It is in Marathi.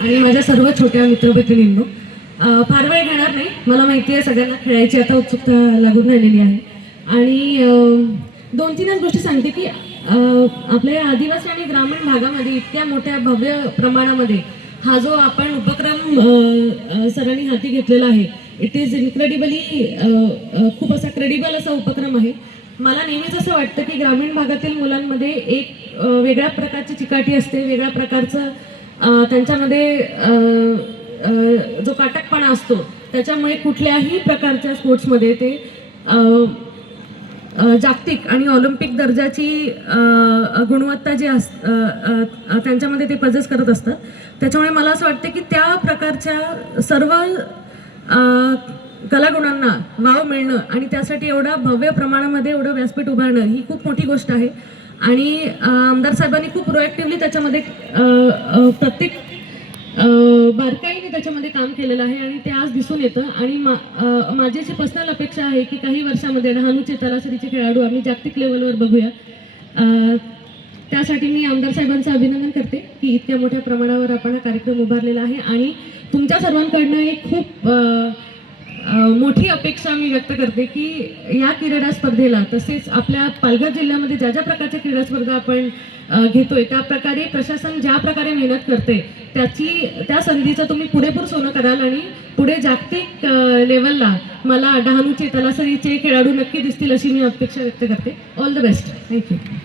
आणि माझ्या सर्व छोट्या मित्रमैत्रिणींनो फार वेळ घेणार नाही. मला माहिती आहे सगळ्यांना खेळायची आता उत्सुकता लागून राहिलेली आहे. आणि दोन तीनच गोष्टी सांगते की आपल्या आदिवासी आणि ग्रामीण भागामध्ये इतक्या मोठ्या भव्य प्रमाणामध्ये हा जो आपण उपक्रम सरांनी हाती घेतलेला आहे इट इज इन्क्रेडिबली खूप असा क्रेडिबल असा उपक्रम आहे. मला नेहमीच असं वाटतं की ग्रामीण भागातील मुलांमध्ये एक वेगळ्या प्रकारची चिकाटी असते वेगळ्या प्रकारचं त्यांच्यामध्ये जो काटकपणा असतो त्याच्यामुळे कुठल्याही प्रकारच्या स्पोर्ट्समध्ये ते जागतिक आणि ऑलिम्पिक दर्जाची गुणवत्ता जी अस त्यांच्यामध्ये ते पजेस करत असतात. त्याच्यामुळे मला असं वाटतं की त्या प्रकारच्या सर्व कलागुणांना वाव मिळणं आणि त्यासाठी एवढा भव्य प्रमाणामध्ये एवढं व्यासपीठ उभारणं ही खूप मोठी गोष्ट आहे. आणि आमदार साहेबांनी खूप प्रोएक्टिव्हली त्याच्यामध्ये प्रत्येक बारकाईने त्याच्यामध्ये काम केलेलं आहे आणि ते आज दिसून येतं. आणि मा माझी अशी पर्सनल अपेक्षा आहे की काही वर्षामध्ये डहाणूचे तलासरीचे खेळाडू आम्ही जागतिक लेवलवर बघूया. त्यासाठी मी आमदार साहेबांचं अभिनंदन करते की इतक्या मोठ्या प्रमाणावर आपण हा कार्यक्रम उभारलेला आहे. आणि तुमच्या सर्वांकडनं एक खूप ही मोठी अपेक्षा मी व्यक्त करते की या क्रीडा स्पर्धेला तसेच आपल्या पालघर जिल्ह्यामध्ये ज्या ज्या प्रकारच्या क्रीडा स्पर्धा आपण घेतोय त्या प्रकारे प्रशासन ज्या प्रकारे मेहनत करते त्याची त्या संधीचं तुम्ही पुरेपूर सोनं कराल आणि पुढे जागतिक लेवलला मला डहाणूचे तलासरीचे खेळाडू नक्की दिसतील अशी मी अपेक्षा व्यक्त करते. All the best thank you